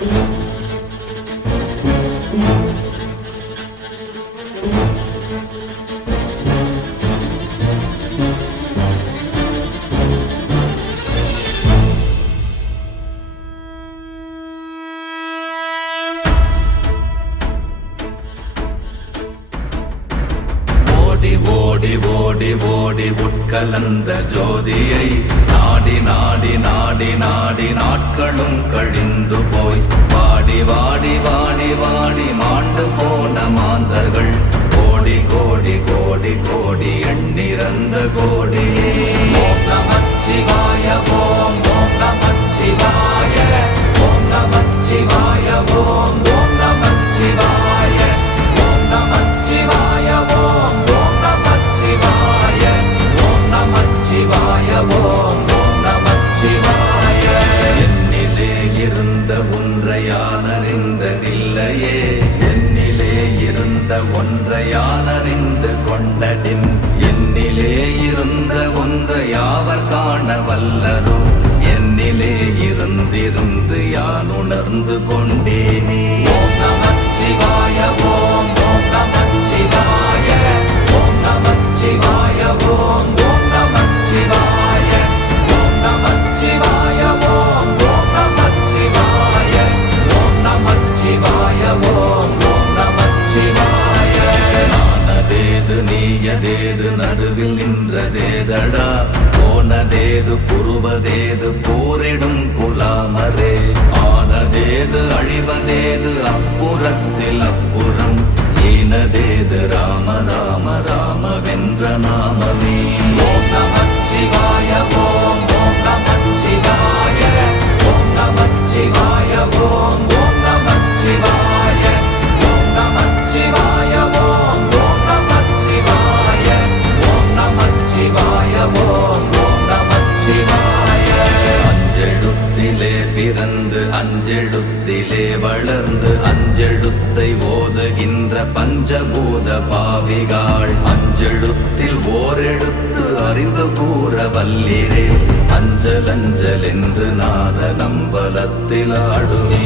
ஓடி ஓடி ஓடி உட்கலந்த ஜோதியை நாடி நாடி நாடி நாடி நாட்களும் கழிந்து போய் வாடி வாடி வாடி வாடி மாண்டு போன மாந்தர்கள் கோடி கோடி கோடி கோடி எண்ணிறந்த கோடியே. ஓம் நமச்சிவாய ஓம் ஓம் நமச்சிவாய ஓம் நமச்சிவாய ஓம் ஓம் நமச்சிவாய ஓம் நமச்சிவாய ஓம் நமச்சிவாய ஓம் ஓம் நமச்சிவாய. என்னிலே இருந்த ஒன்றை யான் அறிந்ததில்லையே, என்னிலே இருந்த ஒன்றை யான் அறிந்து கொண்டடின், என்னிலே இருந்த ஒன்றை யாவர் காண வல்லரோ, என்னிலே இருந்திருந்து யான் உணர்ந்து கொண்டேனே. ஓம் நமச்சிவாய ஓம் ஓம் நமச்சிவாய ஓம் நமச்சிவாய ஓம் ஓம் நமச்சிவாய ஓம் நமச்சிவாய ஓம் ஓம் நமச்சிவாய ஓம் நமச்சிவாய ஓம் ஓம் நமச்சிவாய. நானதேது நீயதேது நடுவில் நின்றதேதடா, போனதேது புருவதேது போரிடும் குலாமரே, ஆனதேது அழிவதேது அப்புறத்தில் அப்புறம், ஈனதேது ராம ராம ராமவென்ற நாமமே. ஓம் நமச்சிவாய ஓம் ஓம் நமச்சிவாய ஓம் நமச்சிவாய ஓம் ஓம் நமச்சிவாய ஓம் நமச்சிவாய ஓம் ஓம் நமச்சிவாய ஓம் நமச்சிவாய ஓம் ஓம் நமச்சிவாய. அஞ்செழுத்திலே பிறந்து அஞ்செழுத்திலே வளர்ந்து அஞ்செழுத்தை ஓதுகின்ற பஞ்சபூத பாவிகாள், அஞ்செழுத்தில் ஓரெழுத்து அறிந்து கூற வல்லிரே, அஞ்சல் அஞ்சல் என்று நாத நம்பலத்தில் ஆடுவே.